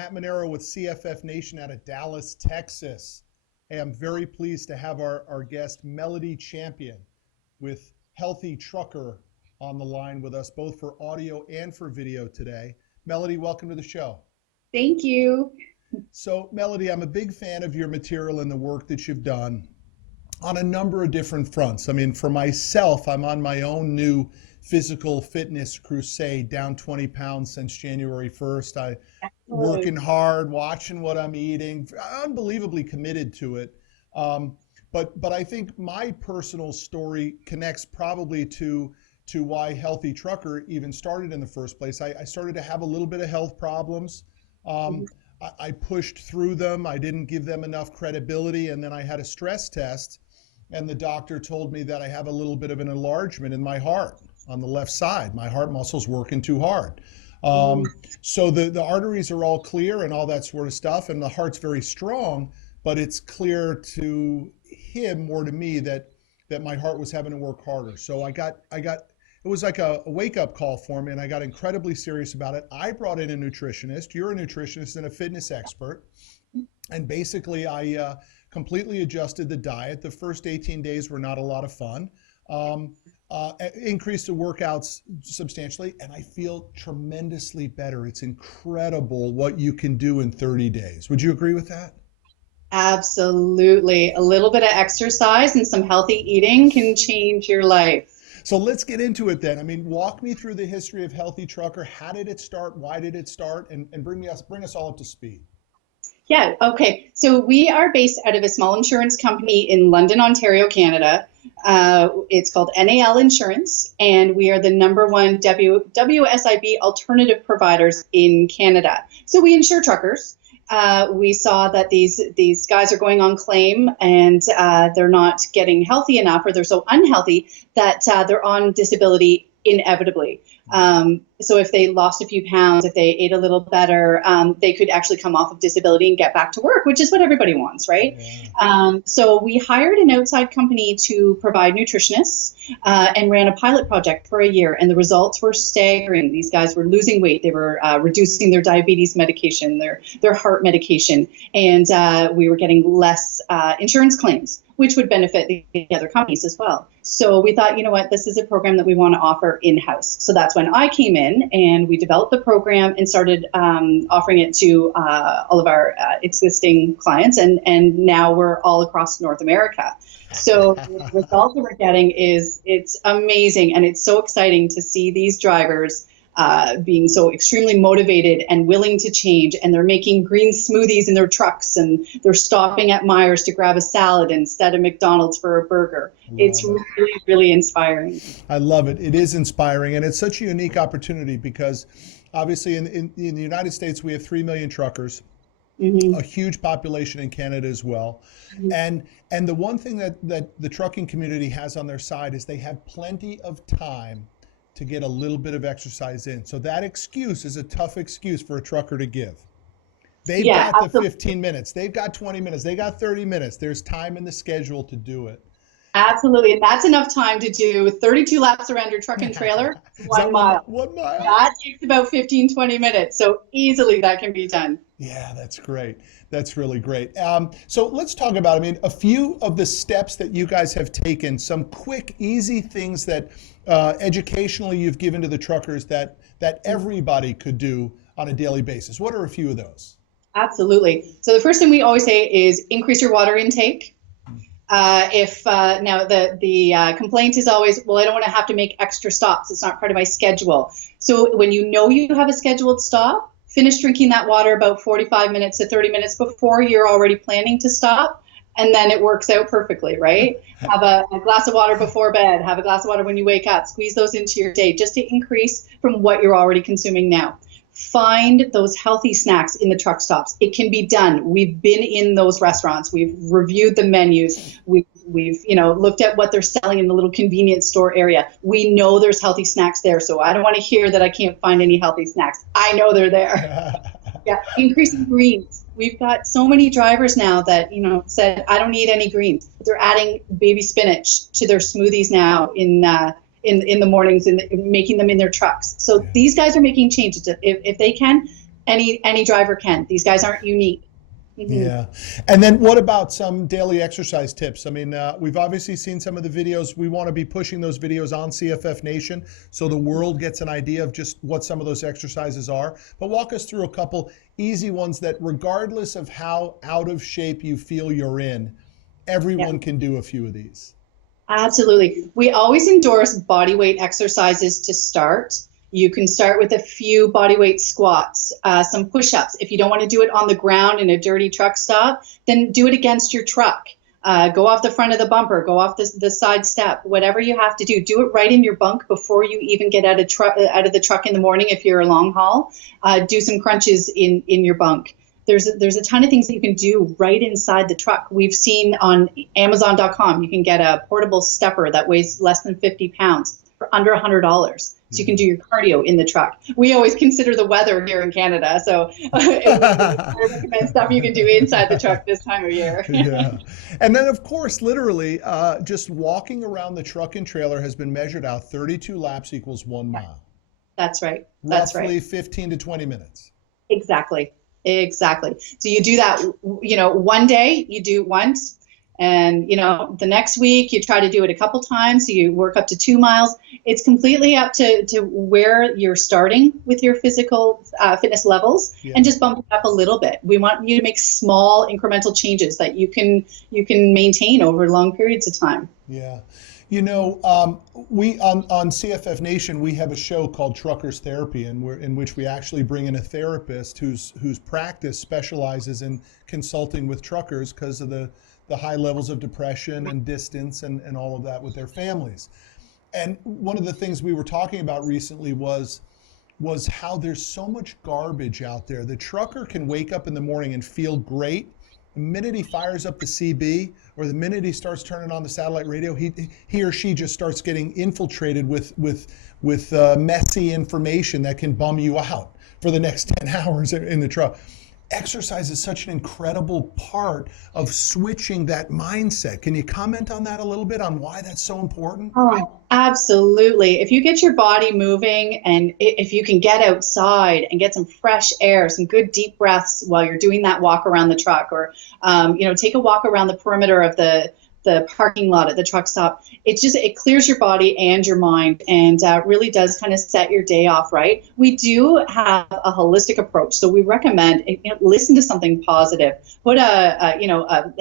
Matt Manero with CFF Nation out of Dallas, Texas. Hey, I'm very pleased to have our guest, Melodie Champion, with Healthy Trucker on the line with us, both for audio and for video today. Melodie, welcome to the show. Thank you. So, Melodie, I'm a big fan of your material and the work that you've done on a number of different fronts. I mean, for myself, I'm on my own new physical fitness crusade, down 20 pounds since January 1st. Working hard, watching what I'm eating, unbelievably committed to it. But I think my personal story connects probably to why Healthy Trucker even started in the first place. I started to have a little bit of health problems. I pushed through them. I didn't give them enough credibility. And then I had a stress test, and the doctor told me that I have a little bit of an enlargement in my heart on the left side. My heart muscle's working too hard. So the arteries are all clear and all that sort of stuff, and the heart's very strong, but it's clear to him, more to me, that my heart was having to work harder. So it was like a wake-up call for me, and I got incredibly serious about it. I brought in a nutritionist. You're a nutritionist and a fitness expert, and basically I completely adjusted the diet. The first 18 days were not a lot of fun. Increased the workouts substantially, and I feel tremendously better. It's incredible what you can do in 30 days. Would you agree with that? Absolutely. A little bit of exercise and some healthy eating can change your life. So let's get into it then. I mean, walk me through the history of Healthy Trucker. How did it start? Why did it start? And bring us all up to speed. Yeah, okay. So we are based out of a small insurance company in London, Ontario, Canada. It's called NAL Insurance, and we are the #1 WSIB alternative providers in Canada. So we insure truckers. We saw that these guys are going on claim, and they're not getting healthy enough, or they're so unhealthy that they're on disability inevitably. So if they lost a few pounds, if they ate a little better, they could actually come off of disability and get back to work, which is what everybody wants, right? Yeah. So we hired an outside company to provide nutritionists and ran a pilot project for a year, and the results were staggering. These guys were losing weight. They were reducing their diabetes medication, their heart medication, and we were getting less insurance claims, which would benefit the other companies as well. So we thought, you know what, this is a program that we want to offer in-house. So that's when I came in, and we developed the program and started offering it to all of our existing clients, and now we're all across North America. So the results that we're getting it's amazing, and it's so exciting to see these drivers being so extremely motivated and willing to change, and they're making green smoothies in their trucks, and they're stopping at Myers to grab a salad instead of McDonald's for a burger. It's really, really inspiring. I love it. It is inspiring, and it's such a unique opportunity because obviously in the United States we have 3 million truckers. Mm-hmm. A huge population in Canada as well. Mm-hmm. And the one thing that the trucking community has on their side is they have plenty of time to get a little bit of exercise in. So that excuse is a tough excuse for a trucker to give. They've got the 15 minutes, they've got 20 minutes, they got 30 minutes. There's time in the schedule to do it. Absolutely, and that's enough time to do 32 laps around your truck and trailer, 1 mile. 1 mile? That takes about 15, 20 minutes, so easily that can be done. Yeah, that's great. That's really great. So let's talk about, I mean, a few of the steps that you guys have taken, some quick, easy things that educationally you've given to the truckers that everybody could do on a daily basis. What are a few of those? Absolutely. So the first thing we always say is increase your water intake. Now the complaint is always, well, I don't want to have to make extra stops. It's not part of my schedule. So when you know you have a scheduled stop, finish drinking that water about 45 minutes to 30 minutes before you're already planning to stop, and then it works out perfectly, right? Have a glass of water before bed, have a glass of water when you wake up, squeeze those into your day just to increase from what you're already consuming now. Find those healthy snacks in the truck stops. It can be done. We've been in those restaurants. We've reviewed the menus. We've looked at what they're selling in the little convenience store area. We know there's healthy snacks there, so I don't want to hear that I can't find any healthy snacks. I know they're there. Yeah, increasing greens. We've got so many drivers now that said, I don't need any greens. They're adding baby spinach to their smoothies now in the mornings and making them in their trucks. So these guys are making changes if they can. any driver can. These guys aren't unique. Yeah. And then what about some daily exercise tips? I mean, we've obviously seen some of the videos. We want to be pushing those videos on CFF Nation so the world gets an idea of just what some of those exercises are. But walk us through a couple easy ones that, regardless of how out of shape you feel you're in, everyone can do a few of these. Absolutely. We always endorse body weight exercises to start. You can start with a few body weight squats, some push-ups. If you don't want to do it on the ground in a dirty truck stop, then do it against your truck. Go off the front of the bumper, go off the side step, whatever you have to do. Do it right in your bunk before you even get out of the truck in the morning if you're a long haul. Do some crunches in your bunk. There's a ton of things that you can do right inside the truck. We've seen on Amazon.com, you can get a portable stepper that weighs less than 50 pounds for under $100. So you can do your cardio in the truck. We always consider the weather here in Canada, so I recommend stuff you can do inside the truck this time of year. Yeah. And then, of course, literally, just walking around the truck and trailer has been measured out. 32 laps equals 1 mile. That's right. That's roughly right. 15 to 20 minutes. Exactly. So you do that, one day, you do it once. And, the next week you try to do it a couple times. So you work up to 2 miles. It's completely up to where you're starting with your physical fitness levels, and just bump it up a little bit. We want you to make small incremental changes that you can maintain over long periods of time. Yeah. We on CFF Nation, we have a show called Truckers Therapy, and in which we actually bring in a therapist whose practice specializes in consulting with truckers because of the high levels of depression and distance and all of that with their families. And one of the things we were talking about recently was how there's so much garbage out there. The trucker can wake up in the morning and feel great. The minute he fires up the CB, or the minute he starts turning on the satellite radio, he or she just starts getting infiltrated with messy information that can bum you out for the next 10 hours in the truck. Exercise is such an incredible part of switching that mindset. Can you comment on that a little bit, on why that's so important? Oh, absolutely. If you get your body moving, and if you can get outside and get some fresh air, some good deep breaths while you're doing that walk around the truck, or take a walk around the perimeter of the parking lot at the truck stop, it clears your body and your mind, and really does kind of set your day off right. We do have a holistic approach, so we recommend listen to something positive. Put a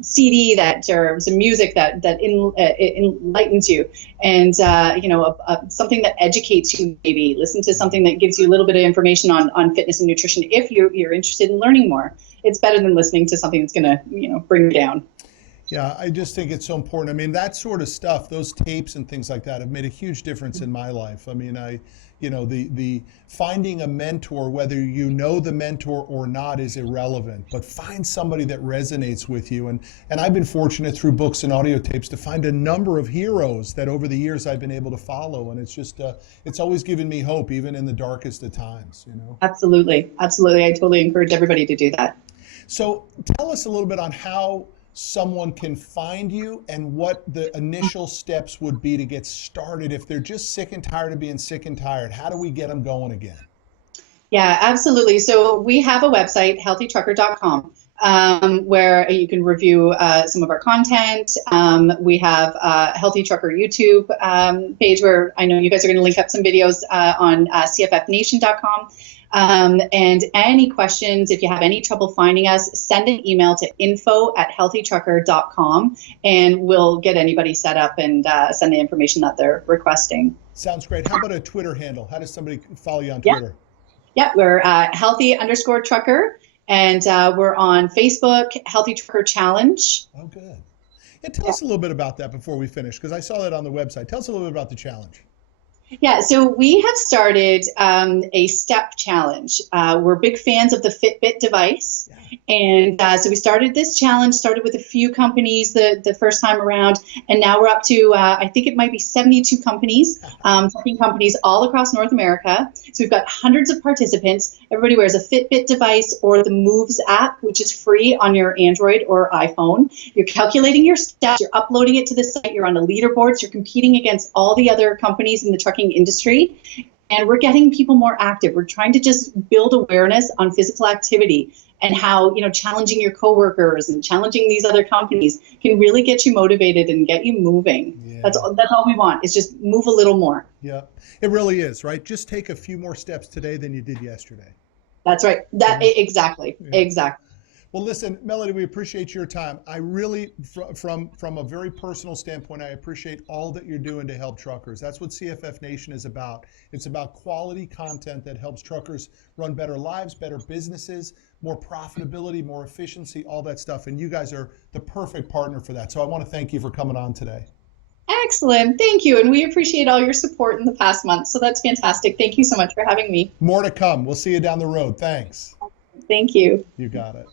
CD or some music that enlightens you, and something that educates you. Maybe listen to something that gives you a little bit of information on fitness and nutrition if you're interested in learning more. It's better than listening to something that's going to bring you down. Yeah, I just think it's so important. I mean, that sort of stuff, those tapes and things like that have made a huge difference in my life. I mean, the finding a mentor, whether you know the mentor or not, is irrelevant, but find somebody that resonates with you. And I've been fortunate through books and audio tapes to find a number of heroes that over the years I've been able to follow. And it's just, it's always given me hope, even in the darkest of times, Absolutely. Absolutely. I totally encourage everybody to do that. So tell us a little bit on how someone can find you and what the initial steps would be to get started if they're just sick and tired of being sick and tired. How do we get them going again? Yeah, absolutely. So we have a website, healthytrucker.com, where you can review some of our content. We have a Healthy Trucker YouTube page where I know you guys are going to link up some videos on cffnation.com. And any questions, if you have any trouble finding us, send an email to info@healthytrucker.com, and we'll get anybody set up and send the information that they're requesting. Sounds great. How about a Twitter handle? How does somebody follow you on Twitter? Yeah, we're healthy_trucker, and we're on Facebook, Healthy Trucker Challenge. Oh, good. Yeah, tell us a little bit about that before we finish, because I saw that on the website. Tell us a little bit about the challenge. Yeah, so we have started a step challenge. We're big fans of the Fitbit device. And so we started this challenge, started with a few companies the first time around, and now we're up to, I think it might be 72 companies, trucking companies all across North America. So we've got hundreds of participants. Everybody wears a Fitbit device or the Moves app, which is free on your Android or iPhone. You're calculating your steps, you're uploading it to the site, you're on the leaderboards, you're competing against all the other companies in the trucking industry. and we're getting people more active. We're trying to just build awareness on physical activity and how, challenging your coworkers and challenging these other companies can really get you motivated and get you moving. Yeah. That's all we want, is just move a little more. Yeah, it really is, right? Just take a few more steps today than you did yesterday. That's right. Exactly. Yeah. Exactly. Well, listen, Melodie, we appreciate your time. I really, from a very personal standpoint, I appreciate all that you're doing to help truckers. That's what CFF Nation is about. It's about quality content that helps truckers run better lives, better businesses, more profitability, more efficiency, all that stuff. And you guys are the perfect partner for that. So I want to thank you for coming on today. Excellent. Thank you. And we appreciate all your support in the past month. So that's fantastic. Thank you so much for having me. More to come. We'll see you down the road. Thanks. Thank you. You got it.